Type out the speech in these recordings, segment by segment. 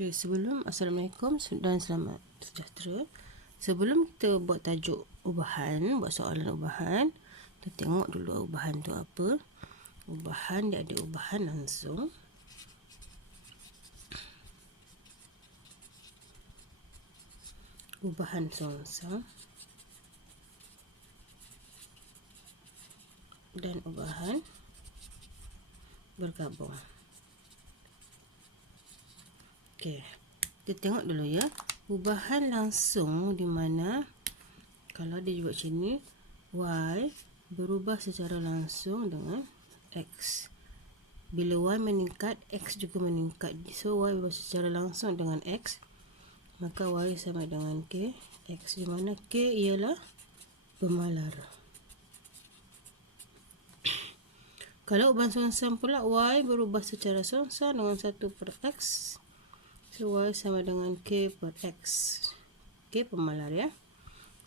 Okay, Assalamualaikum dan selamat sejahtera. Sebelum kita buat tajuk ubahan, buat soalan ubahan, kita tengok dulu ubahan tu apa. Ubahan dia ada ubahan langsung, ubahan songsang, dan ubahan bergabung. Okey, kita tengok dulu ya. Ubahan langsung di mana kalau dia buat macam ni, Y berubah secara langsung dengan X. Bila Y meningkat, X juga meningkat. So, Y berubah secara langsung dengan X, maka Y sama dengan K. X di mana K ialah pemalar. Kalau ubahan songsang pula, Y berubah secara songsang dengan 1/X. So, Y sama dengan K per X. K pemalar ya.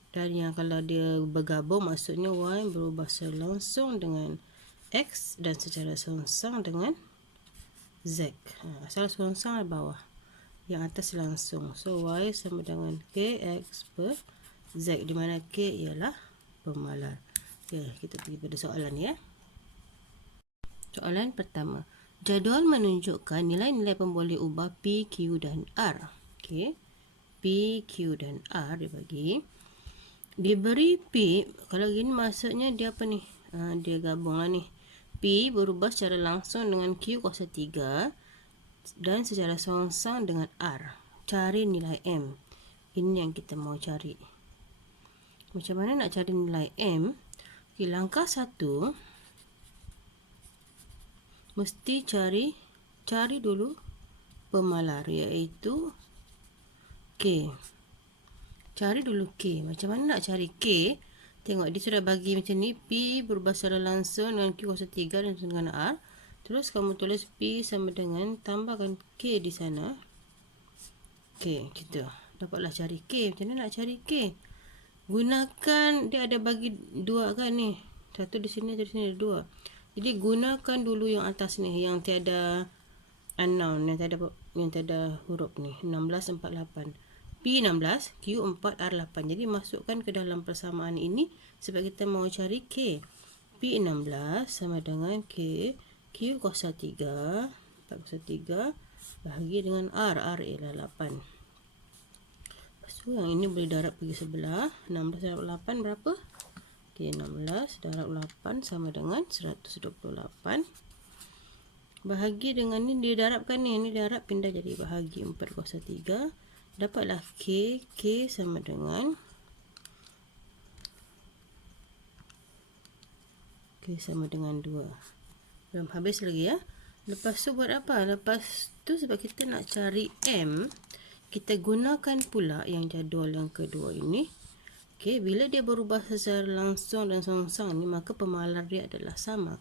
Dan yang kalau dia bergabung, maksudnya Y berubah secara langsung dengan X dan secara songsang dengan Z. Asal songsang di bawah, yang atas langsung. So, Y sama dengan KX per Z, di mana K ialah pemalar. Okay, kita pergi pada soalan ya. Soalan pertama. Jadual menunjukkan nilai-nilai pemboleh ubah P, Q dan R. Okey. P, Q dan R dibagi. Diberi P, kalau gini maksudnya dia apa ni? Dia gabunglah ni. P berubah secara langsung dengan Q kuasa 3 dan secara songsang dengan R. Cari nilai M. Ini yang kita mau cari. Macam mana nak cari nilai M? Okay, langkah 1, mesti cari dulu pemalar, iaitu K. Cari dulu K. Macam mana nak cari K? Tengok dia sudah bagi macam ni. P berubah secara langsung dengan Q kuasa 3 dan dengan R. Terus kamu tulis P sama dengan, tambahkan K di sana. K, kita dapatlah cari K. Macam mana nak cari K? Gunakan, dia ada bagi dua kan ni. Satu di sini, satu di sini, ada dua. Jadi gunakan dulu yang atas ni, yang tiada unknown, yang tiada huruf ni. 16, 48. P 16, Q 4, R 8. Jadi masukkan ke dalam persamaan ini sebab kita mau cari K. P 16 sama dengan K, Q kuasa 3, 4 kuasa 3, bahagi dengan R. R ialah 8. Lepas tu yang ini boleh darab pergi sebelah. 16 darab 8 berapa? Okay, 16 darab 8 sama dengan 128. Bahagi dengan ni, dia darabkan ni. Ni darab pindah jadi bahagi 4 kuasa 3. Dapatlah K. K sama dengan K sama dengan 2. Belum habis lagi ya. Lepas tu buat apa? Lepas tu sebab kita nak cari M, kita gunakan pula yang jadual yang kedua ini. Okay, bila dia berubah secara langsung dan songsang ni, maka pemalar dia adalah sama.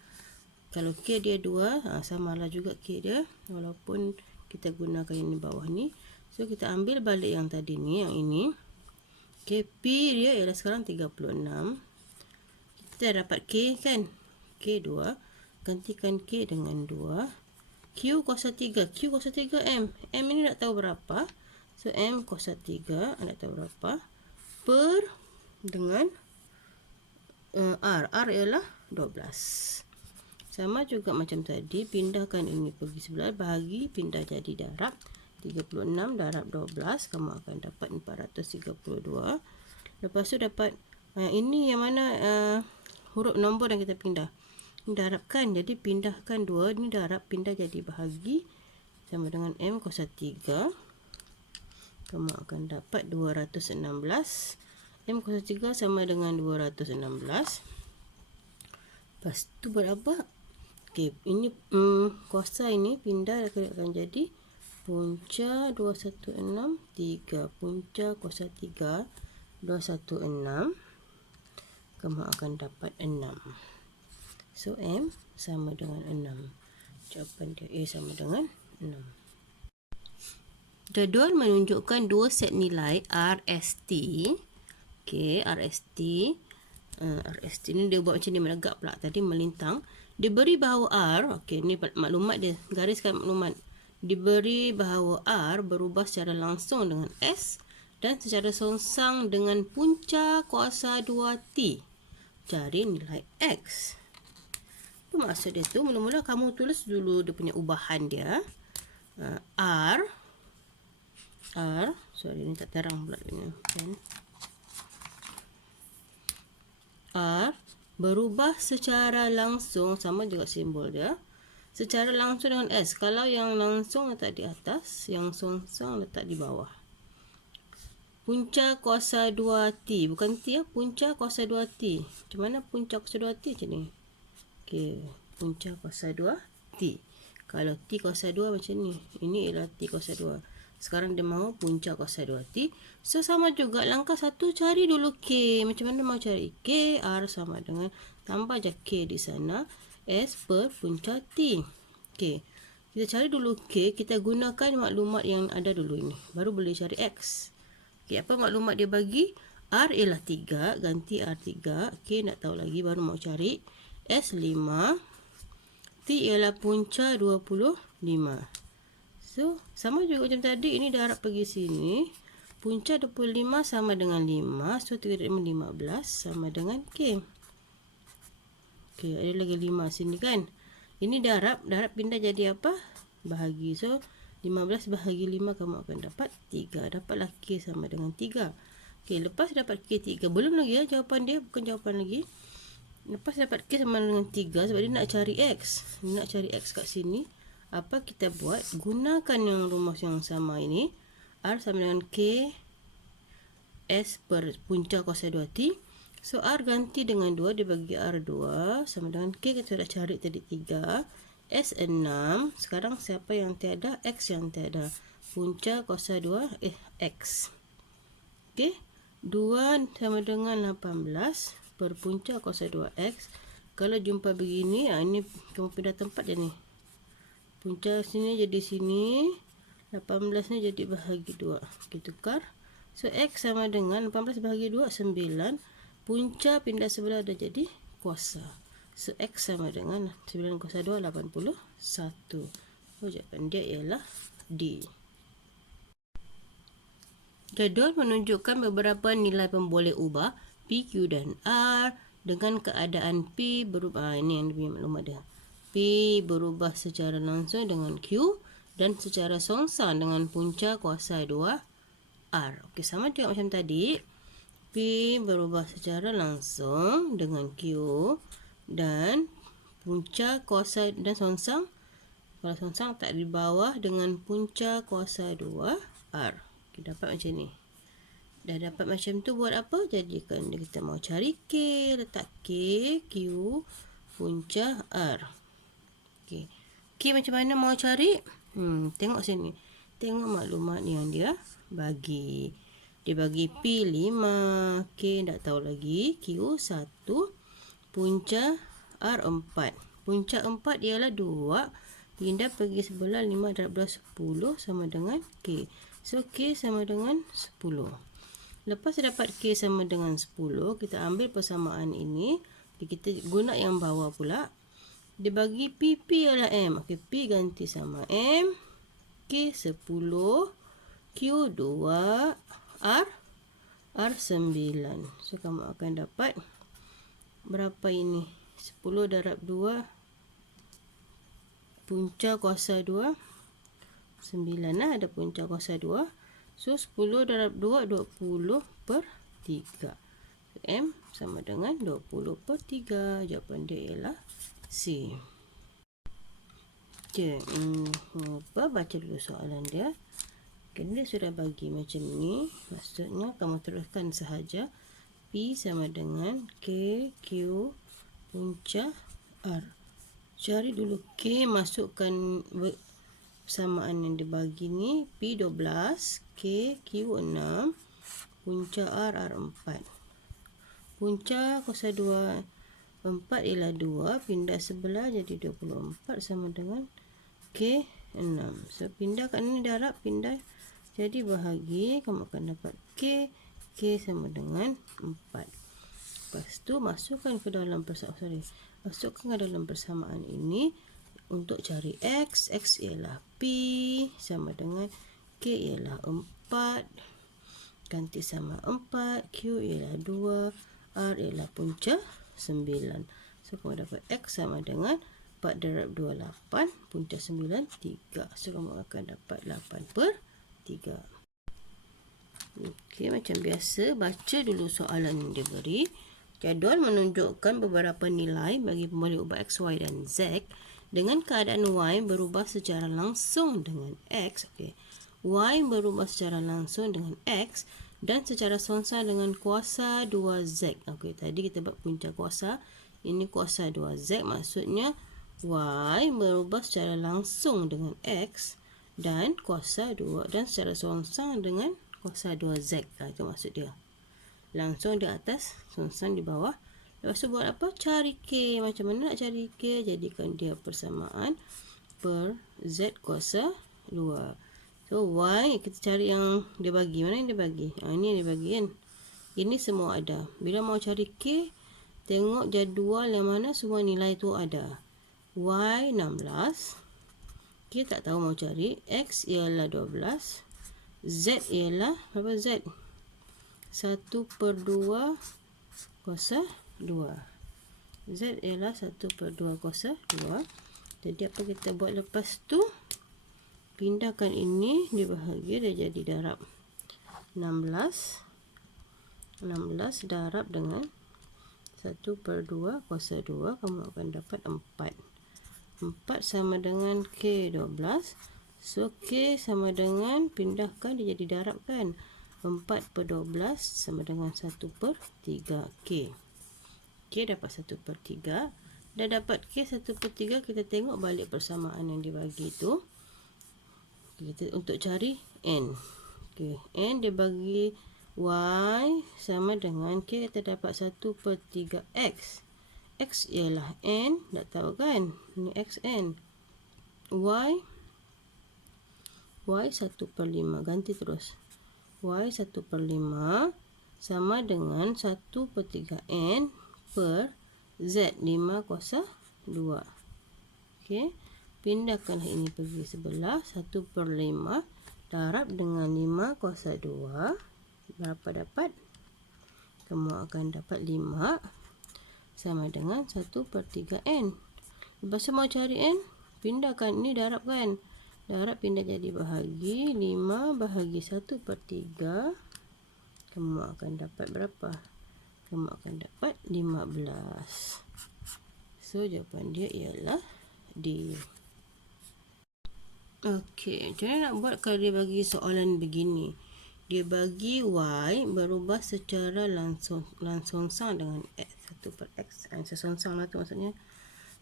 Kalau K dia 2, samalah juga K dia, walaupun kita gunakan yang di bawah ni. So, kita ambil balik yang tadi ni, yang ini. Okay, P dia ialah sekarang 36. Kita dapat K kan? K 2. Gantikan K dengan 2. Q kuasa 3. Q kuasa 3 M. M ini nak tahu berapa? So, M kuasa 3, nak tahu berapa? Per dengan R. R ialah 12. Sama juga macam tadi, pindahkan ini pergi sebelah, bahagi, pindah jadi darab. 36 darab 12, kamu akan dapat 432. Lepas tu dapat, ini yang mana huruf nombor yang kita pindah. Ini darabkan, jadi pindahkan 2, ini darab, pindah jadi bahagi. Sama dengan M kuasa 3. Kamu akan dapat 216. M kuasa 3 sama dengan 216. Lepas tu buat apa? Okay, ini kuasa ini pindah akan jadi punca 216 3. Punca kuasa 3 216. Kamu akan dapat 6. So M sama dengan 6. Jawapan dia A sama dengan 6. Jadual menunjukkan dua set nilai RST. Okey, RST. RST ni dia buat macam ni, menegak pula. Tadi melintang. Dia beri bahawa R, okey, ni maklumat dia. Gariskan maklumat. diberi bahawa R berubah secara langsung dengan S dan secara songsang dengan punca kuasa 2T. Cari nilai X. Apa maksud dia tu? Mula-mula kamu tulis dulu dia punya ubahan dia. R, sorry ni tak terang pula ni. R berubah secara langsung, sama juga simbol dia. Secara langsung dengan S. Kalau yang langsung letak di atas, yang songsang letak di bawah. Punca kuasa 2T. Bukan T ya, punca kuasa 2T. Macam mana punca kuasa 2T macam ni? Okey, punca kuasa 2T. Kalau T kuasa 2 macam ni. Ini ialah T kuasa 2. Sekarang dia mahu punca kuasa 2T. So, sama juga. Langkah 1, cari dulu K. Macam mana mau cari K? R sama dengan, tambah je K di sana. S per punca T. Okey. Kita cari dulu K. Kita gunakan maklumat yang ada dulu ini. Baru boleh cari X. Okey, apa maklumat dia bagi? R ialah 3. Ganti R3. K nak tahu lagi. Baru mau cari S 5. T ialah punca 25. So, sama juga macam tadi. Ini darab pergi sini. Punca 25 sama dengan 5. So, 3 5, 15 sama dengan K. Okey, ada lagi 5 sini kan. Ini darab. Darab pindah jadi apa? Bahagi. So, 15 bahagi 5 kamu akan dapat 3. Dapatlah K sama dengan 3. Okey, lepas dapat K 3. Belum lagi ya jawapan dia. Bukan jawapan lagi. Lepas dapat K sama dengan 3. Sebab dia nak cari X. Dia nak cari X kat sini. Apa kita buat? Gunakan yang rumus yang sama ini. R sama dengan K S per punca kuasa 2T. So, R ganti dengan 2. Dia bagi R 2. Sama dengan K kita dah cari tadi 3. S 6. Sekarang siapa yang tiada? X yang tiada. Punca kuasa 2 X. Okey. 2 sama dengan 18 per punca kuasa 2X. Kalau jumpa begini, ini kamu pindah tempat je ni. Punca sini jadi sini. 18 ni jadi bahagi 2. Kita tukar. So, X sama dengan 18 bahagi 2, 9. Punca pindah sebelah dah jadi kuasa. So, X sama dengan 9 kuasa 2, 81. So, jawapan dia ialah D. Jadual menunjukkan beberapa nilai pemboleh ubah P, Q dan R dengan keadaan P berubah. Ini yang dia maklumat dia. P berubah secara langsung dengan Q dan secara songsang dengan punca kuasa 2 R. Okey, sama juga macam tadi. P berubah secara langsung dengan Q dan punca kuasa dan songsang. Kalau songsang tak di bawah dengan punca kuasa 2 R. Kita dapat macam ni. Dah dapat macam tu, buat apa? Jadikan kita mau cari K. Letak K, Q, punca R. Okey. K macam mana mau cari? Tengok sini. Tengok maklumat yang dia bagi. Dia bagi P 5, K tak tahu lagi, Q 1, punca R 4. Punca 4 ialah 2. Pindah pergi sebelah 5 darab 2, 10 sama dengan K. So, K sama dengan 10. Lepas dapat K sama dengan 10, kita ambil persamaan ini. Kita guna yang bawah pula. Dia bagi P, P ialah M. Okey, P ganti sama M. K 10. Q 2. R 9. So, kamu akan dapat berapa ini? 10 darab 2. Punca kuasa 2. 9 lah, ada punca kuasa 2. So, 10 darab 2, 20 per 3. So, M sama dengan 20 per 3. Jawapan dia ialah C. Okay, baca dulu soalan dia. Okay, dia sudah bagi macam ni. Maksudnya, kamu teruskan sahaja. P sama dengan K, Q, punca R. Cari dulu K, masukkan persamaan yang dibagi ni. P 12, K, Q 6, punca R 4. Punca kuasa 2 4 ialah 2. Pindah sebelah jadi 24 sama dengan K 6. So, pindah kat ni darab, pindah jadi bahagi. Kamu akan dapat K sama dengan 4. Lepas tu, masukkan ke dalam persamaan ini. Untuk cari X. X ialah P. sama dengan K ialah 4. Ganti sama 4. Q ialah 2. R ialah punca 9. So, kamu dapat X sama dengan 4 darab 2, 8. Punca 9, 3. So, kamu akan dapat 8/3. Okey, macam biasa, baca dulu soalan yang diberi. Jadual menunjukkan beberapa nilai bagi pembalik ubat X, Y dan Z dengan keadaan Y berubah secara langsung dengan X. Okey. Y berubah secara langsung dengan X dan secara seonsang dengan kuasa 2Z. Okey, tadi kita buat punca kuasa. Ini kuasa 2Z, maksudnya Y berubah secara langsung dengan X dan kuasa 2 dan secara seonsang dengan kuasa 2Z. Itu maksud dia. Langsung di atas, seonsang di bawah. Lepas tu buat apa? Cari K. Macam mana nak cari K? Jadikan dia persamaan per Z kuasa 2. So, Y kita cari yang dia bagi. Mana yang dia bagi? Ini yang dia bagi kan? Ini semua ada. Bila mau cari K, tengok jadual yang mana semua nilai tu ada. Y 16. K tak tahu mau cari. X ialah 12. Z ialah berapa Z? 1/2 kuasa 2. Z ialah 1/2 kuasa 2. Jadi apa kita buat lepas tu? Pindahkan ini dibahagi, dia jadi darab 16. 16 darab dengan 1/2 kuasa 2. Kamu akan dapat 4. 4 sama dengan K 12. So, K sama dengan, pindahkan dia jadi darab kan. 4/12 sama dengan 1/3 K. K dapat 1/3. Dah dapat K 1/3, kita tengok balik persamaan yang dibagi tu. Kita untuk cari N. Okay. N dia bagi Y sama dengan K, kita dapat 1/3 X. X ialah N, tak tahu kan? Ini XN. Y 1/5. Ganti terus. Y 1/5 sama dengan 1/3 N per Z 5 kuasa 2. Okey. Pindahkanlah ini pergi sebelah. 1/5 darab dengan 5 kuasa 2. Berapa dapat? Kamu akan dapat 5 sama dengan 1/3 N. Lepas tu mau cari N, pindahkan ini darab kan. Darab pindah jadi bahagi. 5 bahagi 1/3. Kamu akan dapat berapa? Kamu akan dapat 15. So, jawapan dia ialah D. Okey, macam mana nak buat kalau dia bagi soalan begini? Dia bagi Y berubah secara langsung dengan X. 1/X. Sesongsang lah tu maksudnya.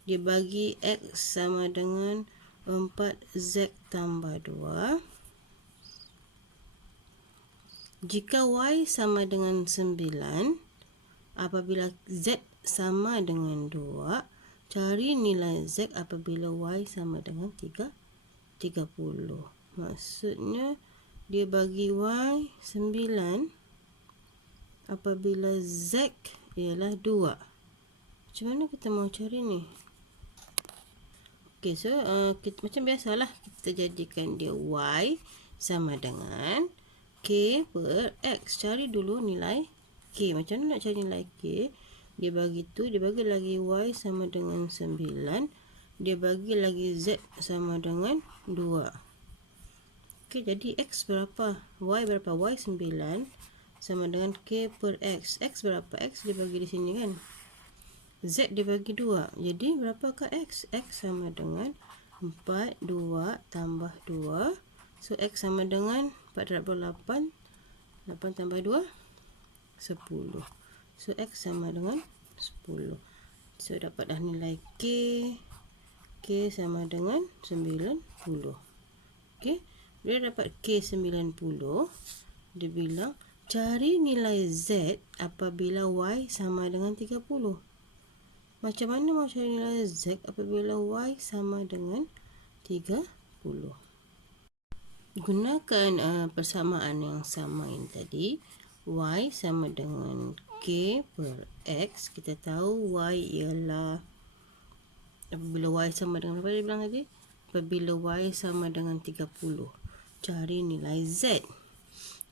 Dia bagi X sama dengan 4Z tambah 2. Jika Y sama dengan 9, apabila Z sama dengan 2, cari nilai Z apabila Y sama dengan 30. Maksudnya, dia bagi Y 9 apabila Z ialah 2. Macam mana kita mau cari ni? Okey, so macam biasalah, kita jadikan dia Y sama dengan K per X. Cari dulu nilai K. Macam mana nak cari nilai K? Dia bagi tu, dia bagi lagi Y sama dengan 9. Dia bagi lagi Z sama dengan 2. Okey, jadi X berapa? Y berapa? Y 9 sama dengan K per X. X berapa? X dia bagi di sini kan. Z dia bagi 2. Jadi berapakah X? X sama dengan 4, 2 tambah 2. So, X sama dengan 4 darab 8. 8 tambah 2, 10. So, X sama dengan 10. So, dapatlah nilai K. K sama dengan 90. Okey. Dia dapat K 90. Dia bilang, cari nilai Z apabila Y sama dengan 30. Macam mana mau cari nilai Z apabila Y sama dengan 30? Gunakan persamaan yang sama yang tadi. Y sama dengan K per X. Kita tahu Y ialah, apabila Y sama dengan berapa dia bilang tadi? apabila Y sama dengan 30. Cari nilai Z.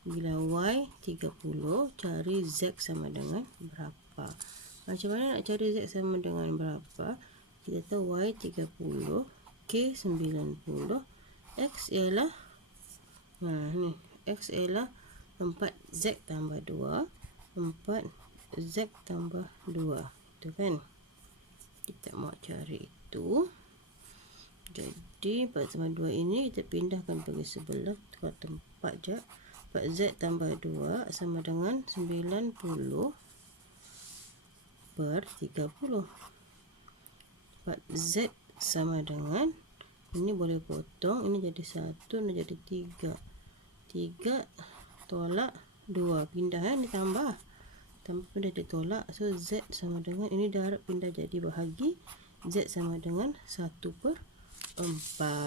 Bila Y 30, cari Z sama dengan berapa? Macam mana nak cari Z sama dengan berapa? Kita tahu Y 30, K 90, X ialah ni, X ialah 4Z tambah 2, 4Z tambah 2. Itu kan? Kita mau cari itu. Jadi 4 tambah 2 ini kita pindahkan pergi sebelah, tukar tempat je. 4Z tambah 2 sama dengan 90 per 30. 4Z sama dengan, ini boleh potong, ini jadi 1, ini jadi 3. 3 tolak 2, pindah ni tambah. Pindah ditolak, so Z sama dengan, ini darab pindah jadi bahagi, Z sama dengan 1/4.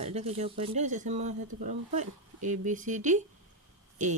Adakah jawapan dia Z sama dengan 1/4? A, B, C, D? A.